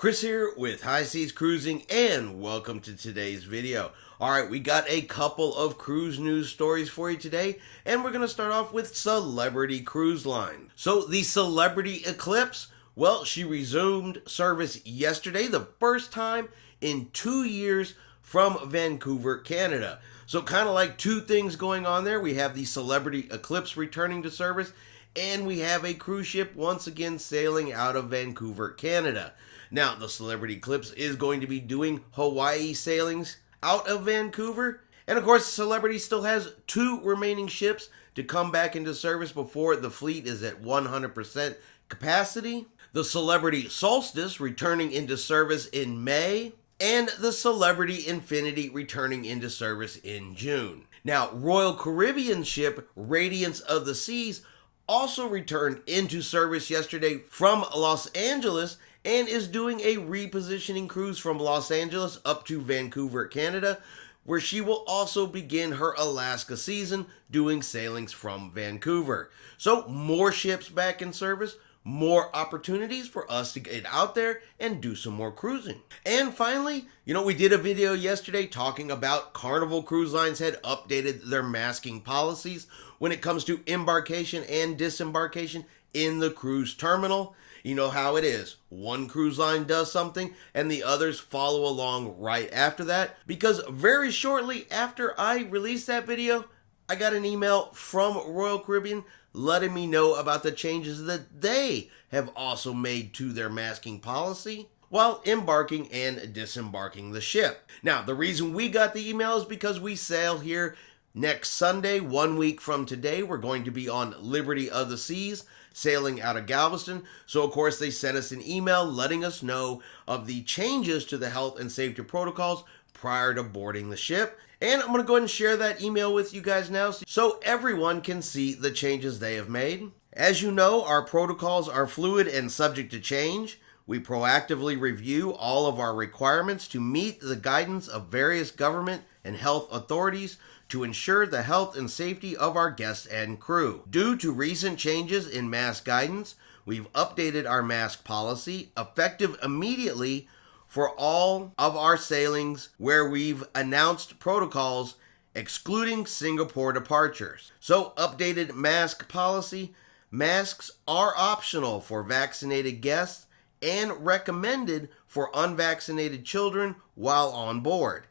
Chris here with High Seas Cruising, and welcome to today's video. Alright, we got a couple of cruise news stories for you today, and we're going to start off with Celebrity Cruise Line. So the Celebrity Eclipse, well, she resumed service yesterday, the first time in 2 years from Vancouver, Canada. So kind of like two things going on there. We have the Celebrity Eclipse returning to service, and we have a cruise ship once again sailing out of Vancouver, Canada. Now, the Celebrity Eclipse is going to be doing Hawaii sailings out of Vancouver. And of course, Celebrity still has 2 remaining ships to come back into service before the fleet is at 100% capacity. The Celebrity Solstice returning into service in May, and the Celebrity Infinity returning into service in June. Now, Royal Caribbean ship Radiance of the Seas also returned into service yesterday from Los Angeles and is doing a repositioning cruise from Los Angeles up to Vancouver, Canada, where she will also begin her Alaska season doing sailings from Vancouver. So more ships back in service, more opportunities for us to get out there and do some more cruising. And finally, we did a video yesterday talking about Carnival Cruise Lines had updated their masking policies when it comes to embarkation and disembarkation in the cruise terminal. You know how it is. One cruise line does something and the others follow along right after that. Because very shortly after I released that video, I got an email from Royal Caribbean letting me know about the changes that they have also made to their masking policy while embarking and disembarking the ship. Now, the reason we got the email is because we sail here next Sunday, 1 week from today. We're going to be on Liberty of the Seas, sailing out of Galveston. So of course they sent us an email letting us know of the changes to the health and safety protocols prior to boarding the ship. And I'm going to go ahead and share that email with you guys now so everyone can see the changes they have made. As you know, our protocols are fluid and subject to change. We proactively review all of our requirements to meet the guidance of various government and health authorities to ensure the health and safety of our guests and crew. Due to recent changes in mask guidance, we've updated our mask policy effective immediately for all of our sailings where we've announced protocols excluding Singapore departures. So, updated mask policy: masks are optional for vaccinated guests and recommended for unvaccinated children while on board.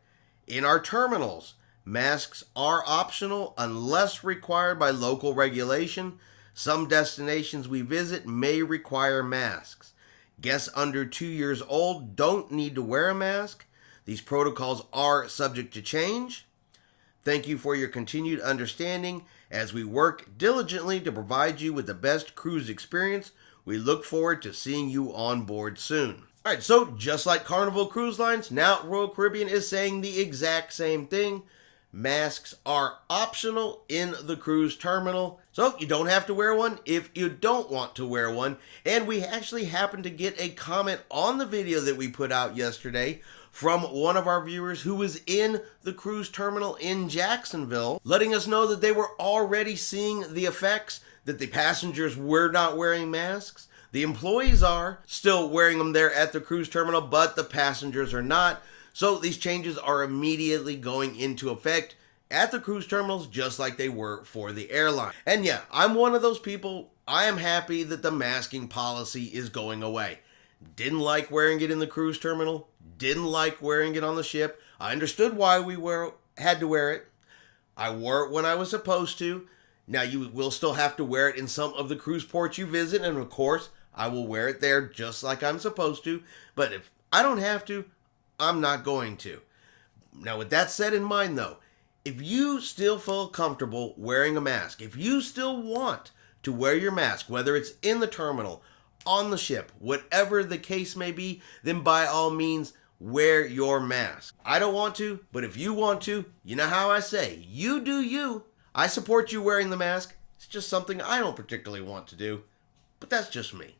In our terminals, masks are optional unless required by local regulation. Some destinations we visit may require masks. Guests under 2 years old don't need to wear a mask. These protocols are subject to change. Thank you for your continued understanding as we work diligently to provide you with the best cruise experience. We look forward to seeing you on board soon. Alright, so just like Carnival Cruise Lines, now Royal Caribbean is saying the exact same thing. Masks are optional in the cruise terminal, so you don't have to wear one if you don't want to wear one. And we actually happened to get a comment on the video that we put out yesterday from one of our viewers who was in the cruise terminal in Jacksonville, letting us know that they were already seeing the effects, that the passengers were not wearing masks. The employees are still wearing them there at the cruise terminal, but the passengers are not. So these changes are immediately going into effect at the cruise terminals just like they were for the airline. And yeah, I'm one of those people. I am happy that the masking policy is going away. Didn't like wearing it in the cruise terminal. Didn't like wearing it on the ship. I understood why we had to wear it. I wore it when I was supposed to. Now you will still have to wear it in some of the cruise ports you visit, and of course I will wear it there just like I'm supposed to. But if I don't have to, I'm not going to. Now, with that said in mind, though, if you still feel comfortable wearing a mask, if you still want to wear your mask, whether it's in the terminal, on the ship, whatever the case may be, then by all means, wear your mask. I don't want to, but if you want to, you know how I say, you do you. I support you wearing the mask. It's just something I don't particularly want to do, but that's just me.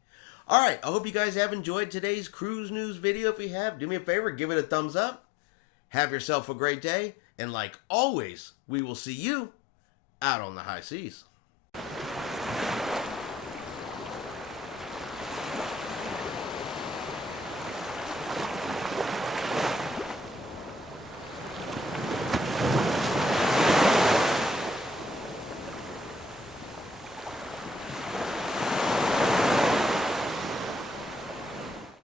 Alright, I hope you guys have enjoyed today's cruise news video. If you have, do me a favor, give it a thumbs up. Have yourself a great day. And like always, we will see you out on the high seas.